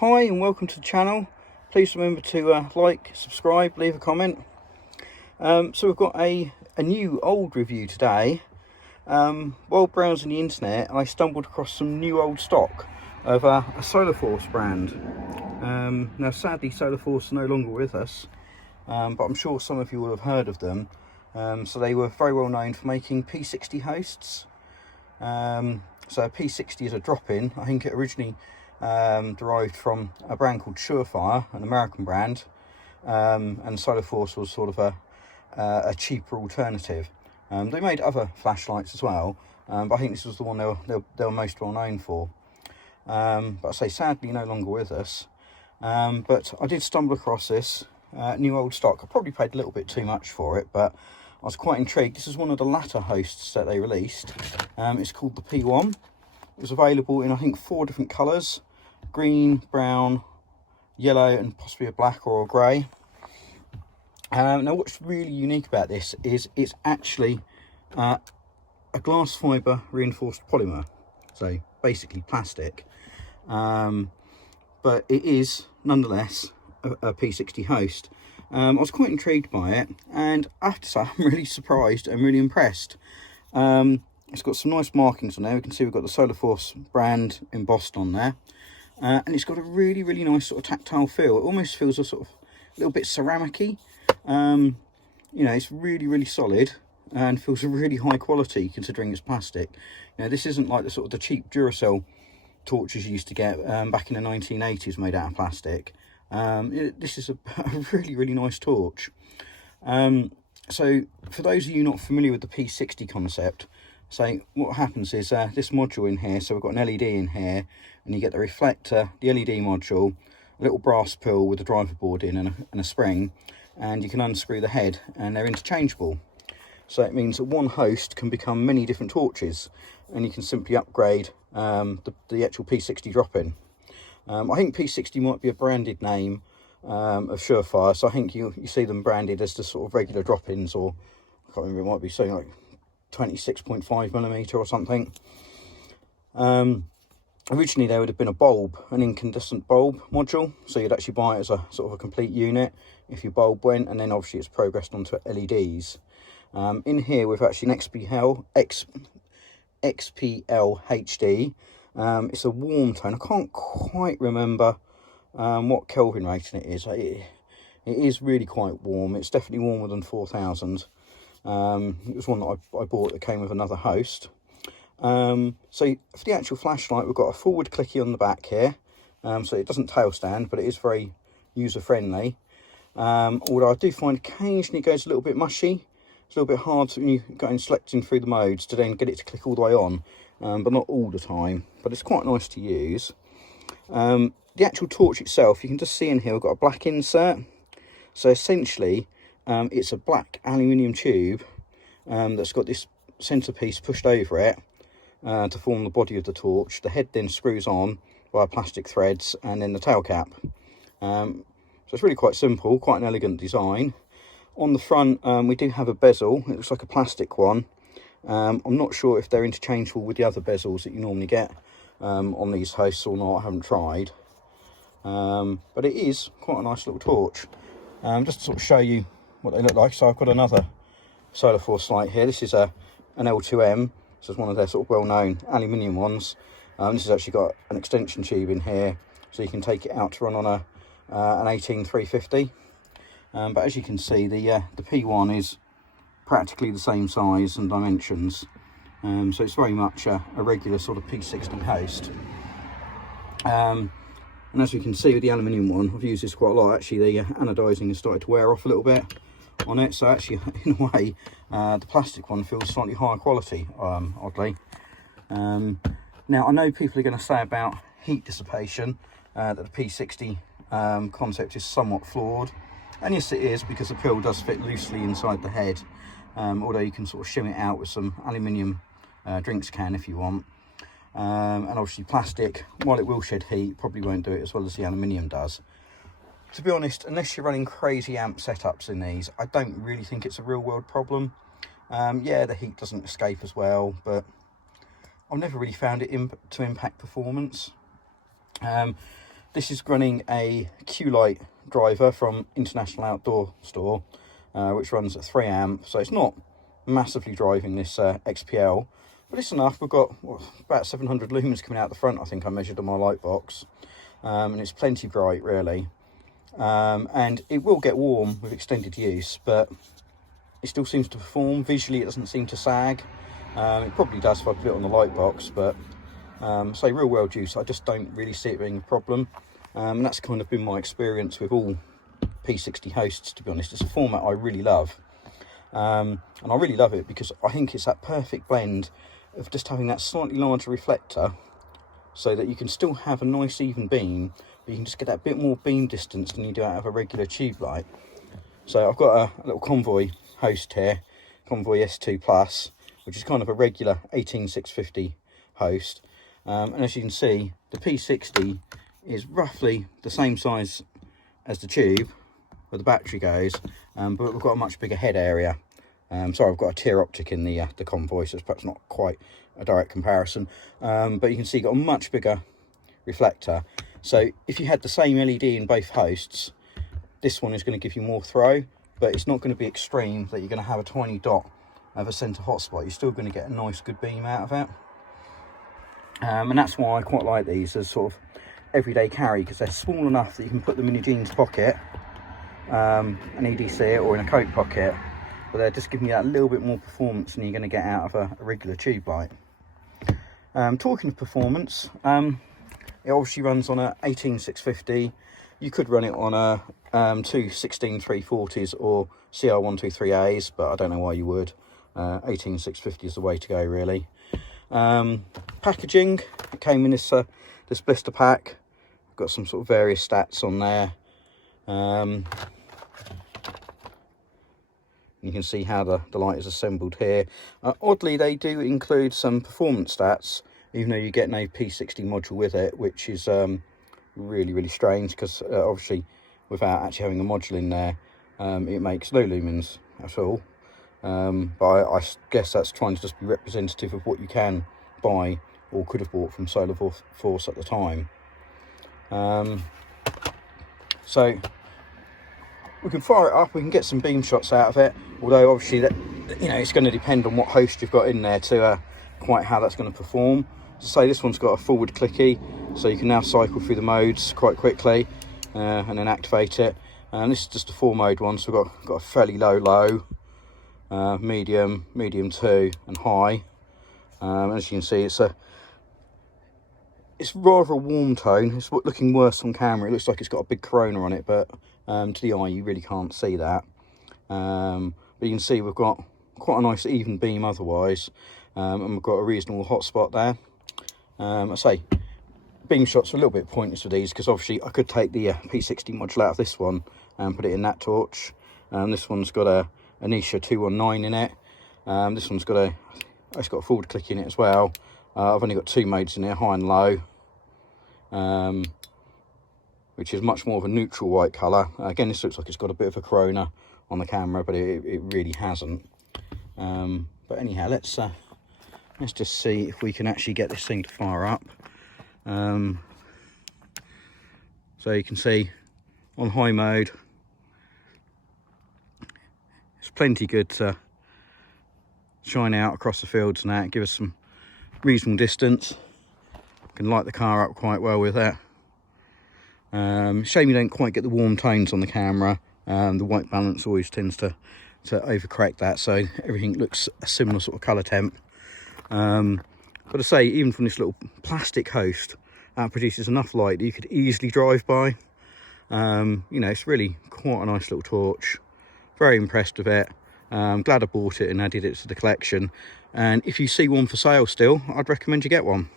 Hi and welcome to the channel. Please remember to like, subscribe, leave a comment. So we've got a new old review today. While browsing the internet, I stumbled across some new old stock of a Solarforce brand. Now sadly Solarforce are no longer with us, but I'm sure some of you will have heard of them. So they were very well known for making p60 hosts. So a p60 is a drop-in. I think it originally derived from a brand called Surefire, an American brand, and Solarforce was sort of a cheaper alternative. They made other flashlights as well, but I think this was the one they were most well known for. But I say sadly no longer with us. But I did stumble across this new old stock. I probably paid a little bit too much for it, but I was quite intrigued. This is one of the latter hosts that they released. It's called the P1. It was available in I think 4 different colours: green, brown, yellow, and possibly a black or a grey. Now what's really unique about this is it's actually a glass fibre reinforced polymer, so basically plastic, but it is nonetheless a p60 host. I was quite intrigued by it, and I have to say I'm really surprised and really impressed. It's got some nice markings on there. We can see we've got the Solarforce brand embossed on there, and it's got a really nice sort of tactile feel. It almost feels a sort of little bit ceramic-y. You know, it's really solid and feels really high quality considering it's plastic. You know, this isn't like the sort of the cheap Duracell torches you used to get back in the 1980s made out of plastic. This is a really nice torch. So for those of you not familiar with the p60 concept, so what happens is this module in here, so we've got an LED in here, and you get the reflector, the LED module, a little brass pill with a driver board in and a spring, and you can unscrew the head and they're interchangeable. So it means that one host can become many different torches, and you can simply upgrade the actual p60 drop-in. I think p60 might be a branded name of Surefire, so I think you see them branded as the sort of regular drop-ins, or I can't remember, it might be something like 26.5mm or something. Originally there would have been a bulb, an incandescent bulb module, so you'd actually buy it as a sort of a complete unit if your bulb went, and then obviously it's progressed onto LEDs. In here we've actually an XPL HD. It's a warm tone. I can't quite remember what Kelvin rating it is. It is really quite warm. It's definitely warmer than 4000. It was one that I bought that came with another host. So for the actual flashlight, we've got a forward clicky on the back here, so it doesn't tail stand, but it is very user friendly. Although I do find occasionally it goes a little bit mushy. It's a little bit hard when you go and selecting through the modes to then get it to click all the way on, but not all the time. But it's quite nice to use. The actual torch itself, you can just see in here we've got a black insert. So essentially it's a black aluminium tube that's got this centerpiece pushed over it to form the body of the torch. The head then screws on via plastic threads, and then the tail cap. So it's really quite simple, quite an elegant design. On the front we do have a bezel. It looks like a plastic one. I'm not sure if they're interchangeable with the other bezels that you normally get on these hosts or not. I haven't tried, but it is quite a nice little torch. Just to sort of show you what they look like, so I've got another Solarforce light here. This is an L2M, so it's one of their sort of well-known aluminium ones. This has actually got an extension tube in here, so you can take it out to run on an 18350. But as you can see, the P1 is practically the same size and dimensions, so it's very much a regular sort of p60 host. And as we can see with the aluminium one, I've used this quite a lot. Actually, the anodizing has started to wear off a little bit on it, so actually in a way the plastic one feels slightly higher quality, oddly. Now I know people are going to say about heat dissipation that the p60 concept is somewhat flawed, and yes it is, because the pill does fit loosely inside the head, although you can sort of shim it out with some aluminium drinks can if you want. And obviously plastic, while it will shed heat, probably won't do it as well as the aluminium does. To be honest, unless you're running crazy amp setups in these, I don't really think it's a real world problem. Yeah, the heat doesn't escape as well, but I've never really found it to impact performance. This is running a Q-Lite driver from International Outdoor Store, which runs at 3 amp, so it's not massively driving this XPL, but it's enough. We've got about 700 lumens coming out the front, I think I measured on my light box, and it's plenty bright really, and it will get warm with extended use, but it still seems to perform. Visually it doesn't seem to sag. It probably does if I put it on the light box, but say real world use I just don't really see it being a problem, and that's kind of been my experience with all p60 hosts, to be honest. It's a format I really love, and I really love it because I think it's that perfect blend of just having that slightly larger reflector so that you can still have a nice even beam, but you can just get that bit more beam distance than you do out of a regular tube light. So I've got a little Convoy host here, Convoy S2 Plus, which is kind of a regular 18650 host, and as you can see the p60 is roughly the same size as the tube where the battery goes, but we've got a much bigger head area. Sorry, I've got a tier optic in the Convoy, so it's perhaps not quite a direct comparison, but you can see got a much bigger reflector. So if you had the same LED in both hosts, this one is going to give you more throw, but it's not going to be extreme that you're going to have a tiny dot of a centre hotspot. You're still going to get a nice good beam out of it, and that's why I quite like these as sort of everyday carry, because they're small enough that you can put them in your jeans pocket, an EDC, or in a coat pocket, but they're just giving you that little bit more performance than you're going to get out of a regular tube light. Talking of performance, it obviously runs on a 18650. You could run it on a two 16340s or CR123As, but I don't know why you would. 18650 is the way to go really. Packaging, it came in this blister pack. Got some sort of various stats on there. You can see how the light is assembled here. Oddly, they do include some performance stats, even though you get no p60 module with it, which is really strange, because obviously without actually having a module in there, it makes no lumens at all. But I guess that's trying to just be representative of what you can buy or could have bought from Solarforce at the time. So we can fire it up, we can get some beam shots out of it, although obviously that, you know, it's going to depend on what host you've got in there to quite how that's going to perform. So this one's got a forward clicky, so you can now cycle through the modes quite quickly and then activate it. And this is just a 4-mode one, so we've got a fairly low, medium 2 and high. As you can see, it's rather a warm tone. It's looking worse on camera. It looks like it's got a big corona on it, but to the eye you really can't see that. But you can see we've got quite a nice even beam otherwise, and we've got a reasonable hotspot there. I say beam shots are a little bit pointless with these, because obviously I could take the p60 module out of this one and put it in that torch. This one's got a Nisha 219 in it. This one's got it's got a forward click in it as well. I've only got 2 modes in here, high and low, which is much more of a neutral white colour. Again, this looks like it's got a bit of a corona on the camera, but it really hasn't. But anyhow, let's just see if we can actually get this thing to fire up. So you can see on high mode, it's plenty good to shine out across the fields and that, give us some reasonable distance. Can light the car up quite well with that. Shame you don't quite get the warm tones on the camera. The white balance always tends to overcorrect that, so everything looks a similar sort of colour temp. But I say, even from this little plastic host, that produces enough light that you could easily drive by. You know, it's really quite a nice little torch. Very impressed with it. I'm glad I bought it and added it to the collection. And if you see one for sale still, I'd recommend you get one.